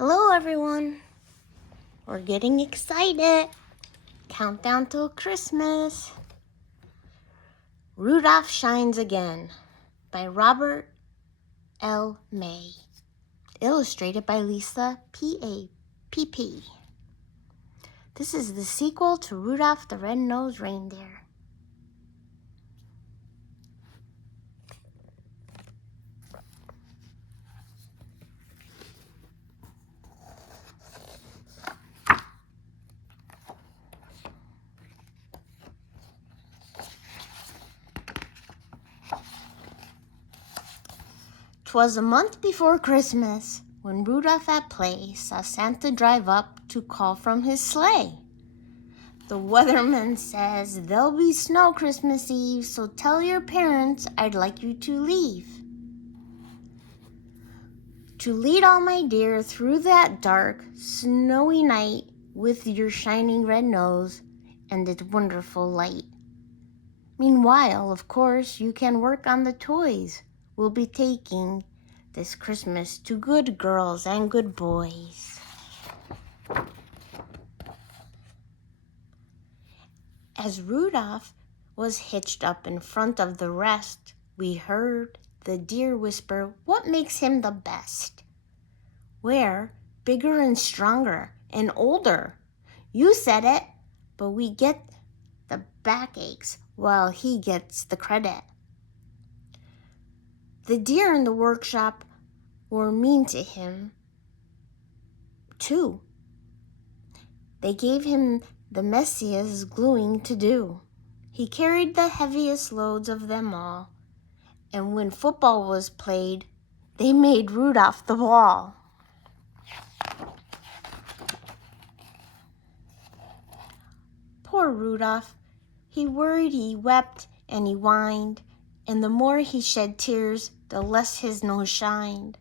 Hello everyone, we're getting excited. Countdown till Christmas. Rudolph Shines Again by Robert L. May. Illustrated by Lisa P.A.P.P. This is the sequel to Rudolph the Red-Nosed Reindeer. 'Twas a month before Christmas, when Rudolph at play saw Santa drive up to call from his sleigh. The weatherman says there'll be snow Christmas Eve, so tell your parents I'd like you to leave. To lead all my dear through that dark, snowy night with your shining red nose and its wonderful light. Meanwhile, of course, you can work on the toys we'll be taking this Christmas to good girls and good boys. As Rudolph was hitched up in front of the rest, we heard the deer whisper, "What makes him the best?" "We're bigger and stronger and older." "You said it, but we get the backaches while he gets the credit." The deer in the workshop were mean to him, too. They gave him the messiest gluing to do. He carried the heaviest loads of them all, and when football was played, they made Rudolph the ball. Poor Rudolph, he worried, he wept, and he whined, and the more he shed tears, the less his nose shined.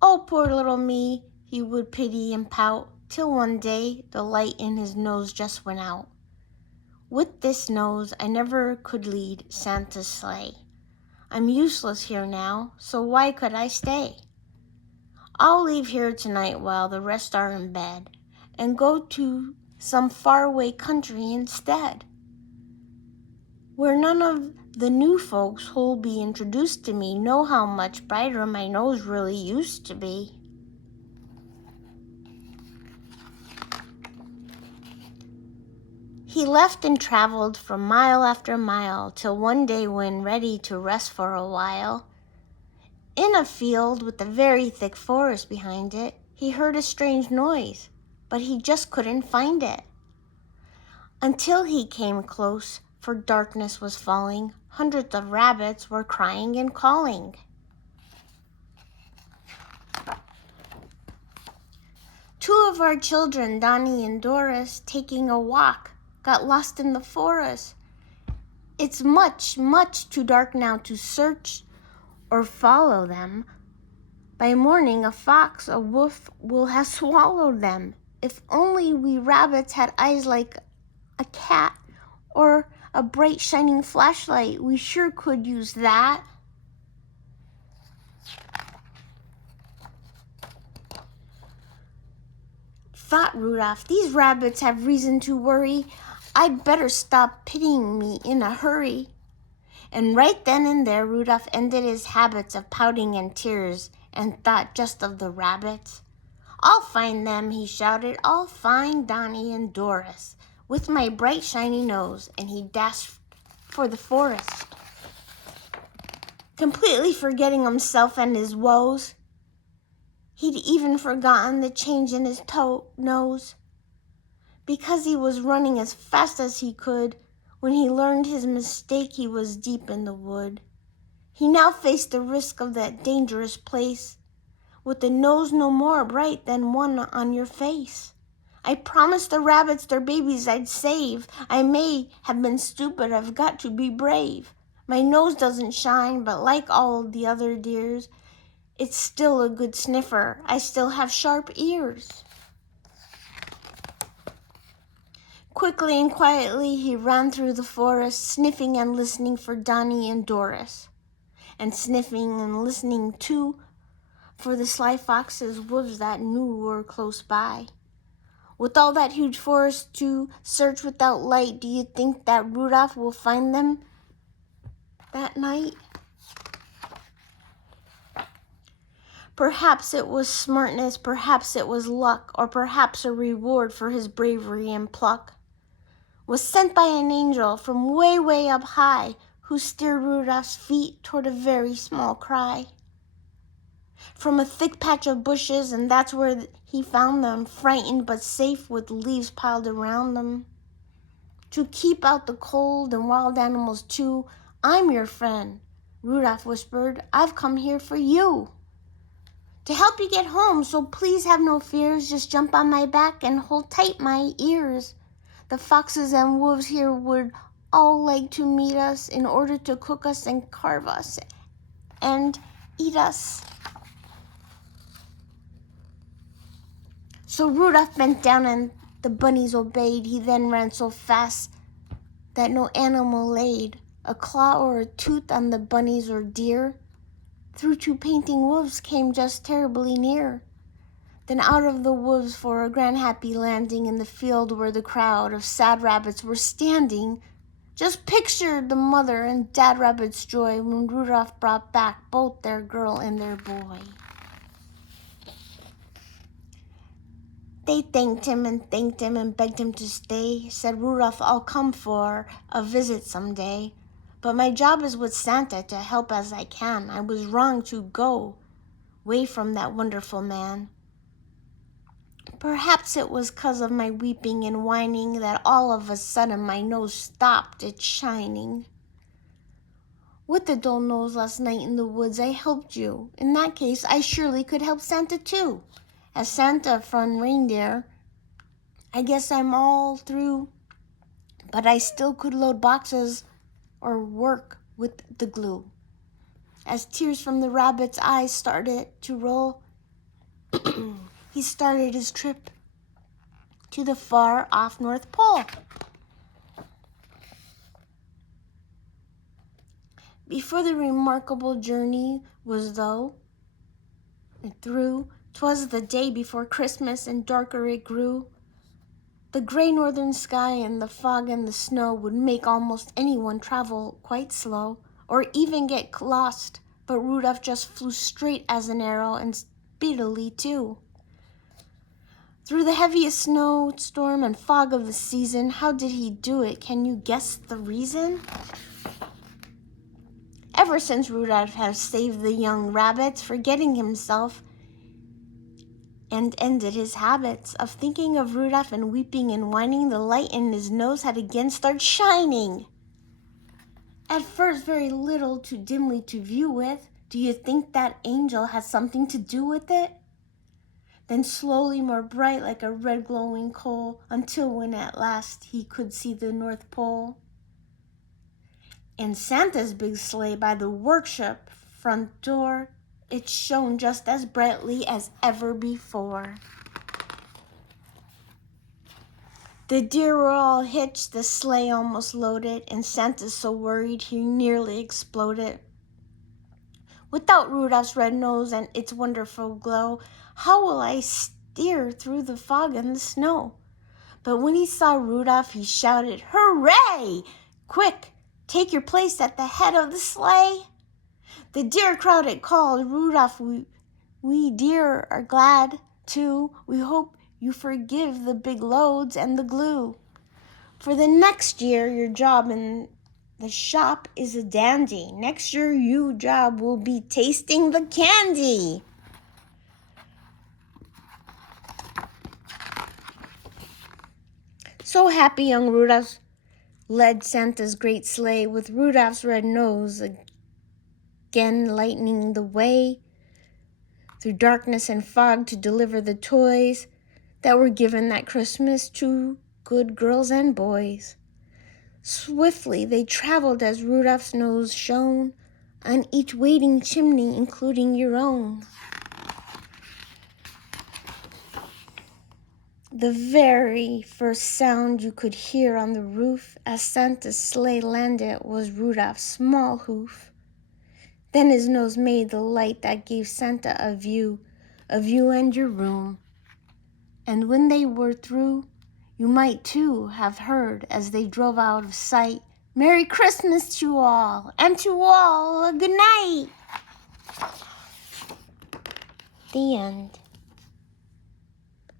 "Oh, poor little me," he would pity and pout, till one day the light in his nose just went out. "With this nose I never could lead Santa's sleigh. I'm useless here now, so why could I stay? I'll leave here tonight while the rest are in bed, and go to some faraway country instead, where none of the new folks who'll be introduced to me know how much brighter my nose really used to be." He left and traveled for mile after mile, till one day when ready to rest for a while, in a field with a very thick forest behind it, he heard a strange noise, but he just couldn't find it. Until he came close, for darkness was falling, hundreds of rabbits were crying and calling. "Two of our children, Donnie and Doris, taking a walk, got lost in the forest. It's much, much too dark now to search or follow them. By morning a fox, a wolf will have swallowed them. If only we rabbits had eyes like a cat, or a bright shining flashlight, we sure could use that." Thought Rudolph, "These rabbits have reason to worry. I'd better stop pitying me in a hurry." And right then and there Rudolph ended his habits of pouting and tears, and thought just of the rabbits. "I'll find them," he shouted. "I'll find Donnie and Doris with my bright shiny nose." And he dashed for the forest, completely forgetting himself and his woes. He'd even forgotten the change in his nose, because he was running as fast as he could. When he learned his mistake, he was deep in the wood. He now faced the risk of that dangerous place, with a nose no more bright than one on your face. "I promised the rabbits their babies I'd save. I may have been stupid, I've got to be brave. My nose doesn't shine, but like all the other deers, it's still a good sniffer. I still have sharp ears." Quickly and quietly he ran through the forest, sniffing and listening for Donnie and Doris, and sniffing and listening too for the sly foxes, wolves that knew were close by. With all that huge forest to search without light, do you think that Rudolph will find them that night? Perhaps it was smartness, perhaps it was luck, or perhaps a reward for his bravery and pluck. Was sent by an angel from way, way up high, who steered Rudolph's feet toward a very small cry. From a thick patch of bushes, and that's where he found them, frightened but safe with leaves piled around them. To keep out the cold and wild animals too, I'm your friend, Rudolph whispered. I've come here for you. To help you get home, so please have no fears. Just jump on my back and hold tight my ears. The foxes and wolves here would all like to meet us in order to cook us and carve us and eat us. So Rudolph bent down and the bunnies obeyed. He then ran so fast that no animal laid a claw or a tooth on the bunnies or deer. Through two painting wolves came just terribly near. Then out of the woods for a grand happy landing in the field where the crowd of sad rabbits were standing. Just picture the mother and dad rabbit's joy when Rudolph brought back both their girl and their boy. They thanked him and begged him to stay. Said, Rudolph, I'll come for a visit someday. But my job is with Santa to help as I can. I was wrong to go away from that wonderful man. Perhaps it was 'cause of my weeping and whining that all of a sudden my nose stopped its shining. With the dull nose last night in the woods I helped you. In that case, I surely could help Santa too. As Santa from reindeer, I guess I'm all through, but I still could load boxes or work with the glue. As tears from the rabbit's eyes started to roll, he started his trip to the far off North Pole. Before the remarkable journey was through, 'twas the day before Christmas and darker it grew. The gray northern sky and the fog and the snow would make almost anyone travel quite slow or even get lost, but Rudolph just flew straight as an arrow and speedily too. Through the heaviest snowstorm and fog of the season, how did he do it? Can you guess the reason? Ever since Rudolph had saved the young rabbits, forgetting himself and ended his habits of thinking of Rudolph and weeping and whining, the light in his nose had again started shining. At first very little too dimly to view with. Do you think that angel had something to do with it? Then slowly more bright like a red glowing coal, until when at last he could see the North Pole. And Santa's big sleigh by the workshop front door, it shone just as brightly as ever before. The deer were all hitched, the sleigh almost loaded, and Santa's so worried he nearly exploded. Without Rudolph's red nose and its wonderful glow, how will I steer through the fog and the snow? But when he saw Rudolph, he shouted, Hooray! Quick, take your place at the head of the sleigh. The deer crowd called, Rudolph, we deer are glad too. We hope you forgive the big loads and the glue. For the next year, your job in the shop is a dandy. Next year, your job will be tasting the candy. So happy young Rudolph led Santa's great sleigh with Rudolph's red nose again lightening the way through darkness and fog to deliver the toys that were given that Christmas to good girls and boys. Swiftly they traveled as Rudolph's nose shone on each waiting chimney, including your own. The very first sound you could hear on the roof as Santa's sleigh landed was Rudolph's small hoof. Then his nose made the light that gave Santa a view of you and your room. And when they were through, you might too have heard as they drove out of sight, Merry Christmas to all, and to all a good night. The end.